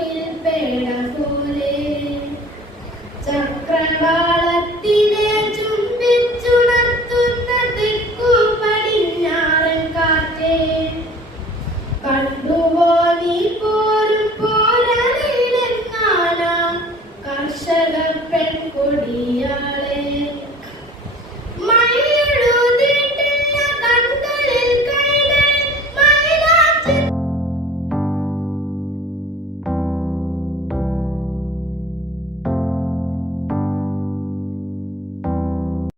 പൂവിൽ പേട പോലെ ചക്രവാളത്തിനെ ചുംബിച്ചുണർത്തുന്ന തെക്കു പടിഞ്ഞാറൻ കാറ്റേ, കണ്ടുവോ നീ പോരും പോരണിലെങ്ങാനാം കർഷക പെൺകൊടിയാ.